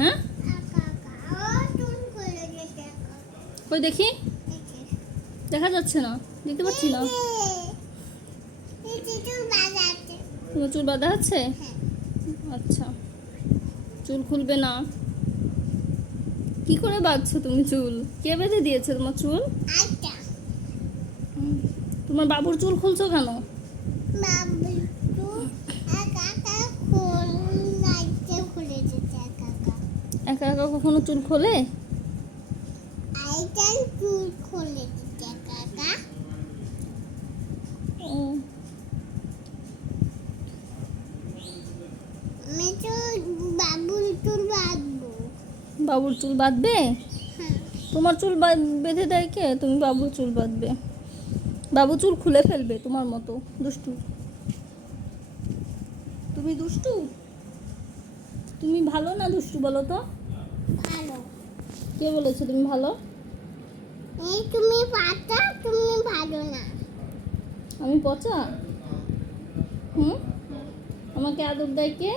হ্যাঁ কই দেখি, দেখা যাচ্ছে না, দেখতে পাচ্ছি না। তোমার চুল বাঁধা আছে? আচ্ছা, চুল খুলবে না? কি করে বাঁধছো তুমি চুল? কে বেঁধে দিয়েছে তোমার চুল? তোমার বাবুর চুল খুলছো কেন? একা একা কখনো চুল খোলে? ও, বাবুর চুল বাঁধবে? তোমার চুল বেঁধে দেয় কে? তুমি বাবুর চুল বাঁধবে? বাবু চুল খুলে ফেলবে তোমার মতো দুষ্টু। তুমি দুষ্টু? তুমি ভালো না দুষ্টু বলো তো? ভালো। কে বলেছে তুমি ভালো? তুমি পাতা, তুমি ভালো না। আমি পচা? আমাকে আদর দেয় কে?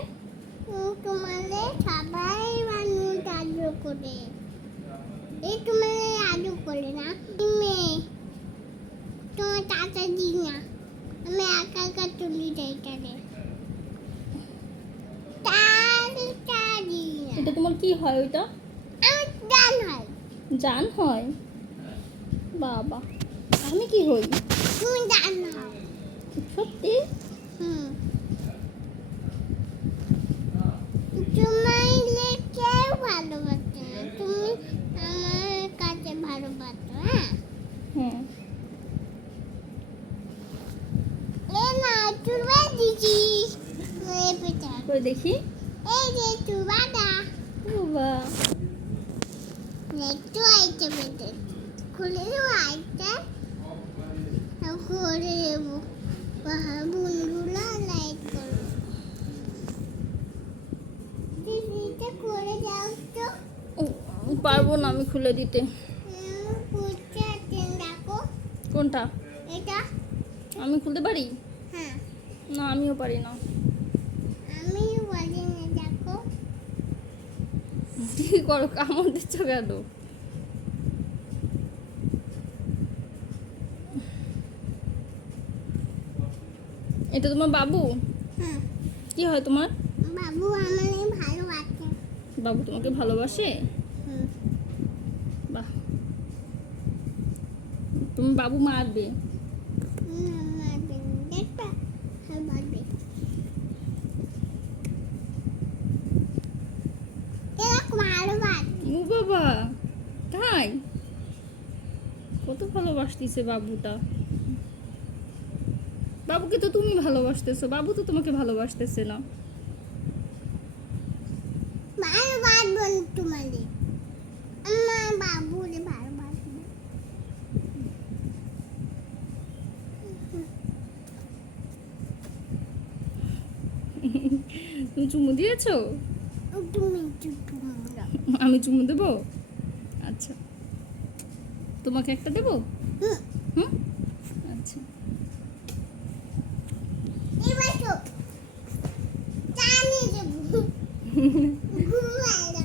তোমাদের সবাই মানুষ আদর করে। তোমাদের আদর করে না তুমি? তোমার টাকা দিই না, আমি একা একা তুলি দেয়। এটা তোমার কি হয়? ওইটা আমার জান হয়। জান হয়? বাবা, আমি কি হই? তুমি জান হও। সত্যি? তোমার কেউ ভালোবাসে না, তুমি আমার কাছে ভালোবাসো। হ্যাঁ। না তুবা দিছি কই দেখি। এই যে তুবাটা বাবা, একটু আইতে বেঁধে খুলে দেবো। আইতে খুলে দেবো, বন্ধুরা লাইক করো। টিভিটা করে যাও তো। পারবো না আমি খুলে দিতে। দেখো কোনটা? এটা আমি খুলতে পারি হ্যাঁ। না? আমিও পারি না। আমি বলি না, দেখো। কি করো, কামড় দিচ্ছ কেন? এটা তোমার বাবু? হ্যাঁ। কি হয় তোমার? বাবু আমাকে ভালোবাসে। বাবু তোমাকে ভালোবাসে? বাহ, তুমি বাবু মারবে? দেখবা মারবে। এরকম ভালোবাসে। ও বাবা, তাই? কত ভালোবাসতিছে বাবুটা। বাবুকে তো তুমি ভালোবাসতেছো, বাবু তো তোমাকে ভালোবাসতেছে না। ভালোবাসবো তোমাদের, আমার বাবুরে ভালোবাসবো। তুমি চুমু দিয়েছো? তুমি আমি চুমু দেবো? আচ্ছা, তোমাকে একটা দেবো? হুম, আচ্ছা। এবার তো জানি দেবো। ঘুমাই না।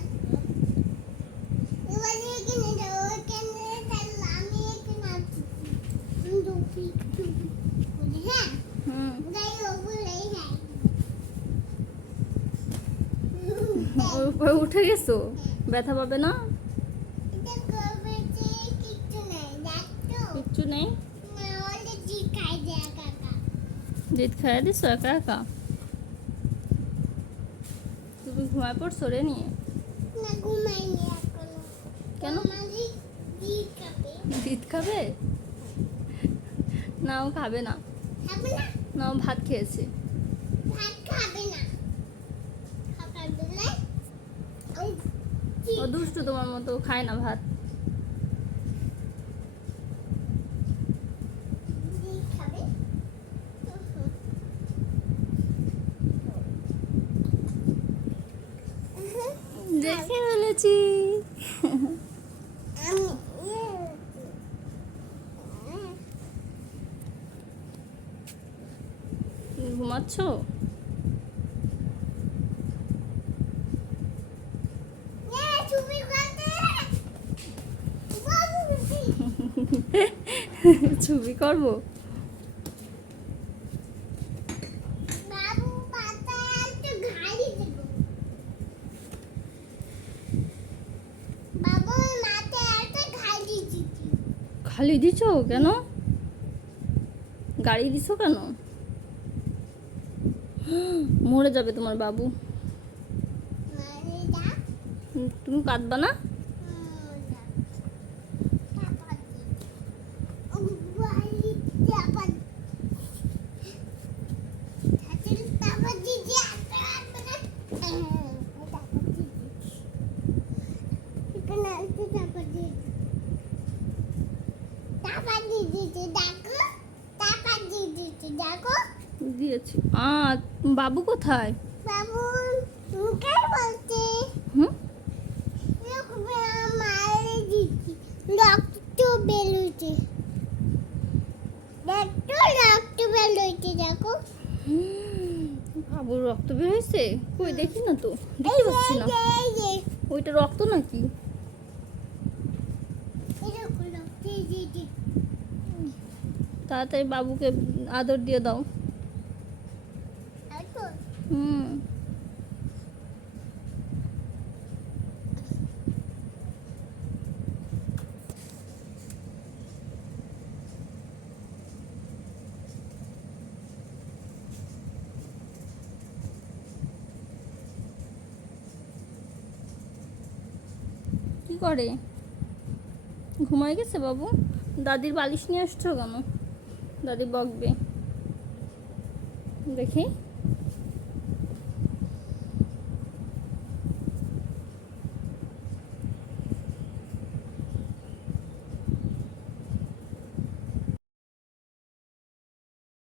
এবার এখানে যাও, এখানে যাও, আমি এখানে আছি। ডুবি ডুবি হ্যাঁ। যাই ওগুলোই হ্যাঁ। ওর উপরে উঠে গেছো? ব্যথা পাবে না? এটা করবে যে কিচ্ছু নেই, দেখো। কিচ্ছু নেই? না হলে জি খাই দে একা একা। জিত খাইয়ে দিছো একা একা? তুমি ঘুমায় পড়ছো রে নিয়ে? না ঘুমাইনি এখনো। কেন? আমারই জি খাবে। জিত খাবে না? ও খাবে না। খাবে না? না, ও ভাত খেয়েছে। ভাত খাবে না। খাবার বেলায় ও দুষ্টু তোমার মতো, ও খায় না ভাত। জি খাবে। দেখে ফেলেছি। আমি তুমি ঘুমাচ্ছো? ছবি করবো? বাবু পাতায় একটু ঘাড়ি দেব। বাবু মাথায় একটা ঘাড়ি দিচ্ছি। খালি দিছো কেন? গাড়ি দিছো কেন? মরে যাবে তোমার বাবু। মানে যা তুমি কাঁদবা না? দেখো দিয়েছি। বাবু কোথায়? বাবু মুখে বলছে হুম, মারে দিচ্ছি রক্ত বেরোচ্ছে রক্ত বেরোচ্ছে দেখো বাবুর রক্ত বের হয়েছে? কই দেখি না তো, দেখতে পাচ্ছি না। এই যে ওইটা রক্ত নাকি? এরকম রক্ত এই যে তাড়াতাড়ি বাবুকে আদর দিয়ে দাও। দেখো হুম, কি করে? ঘুমায় গেছে বাবু? দাদির বালিশ নিয়ে আসছো কেন? দাদি বকবে। দেখি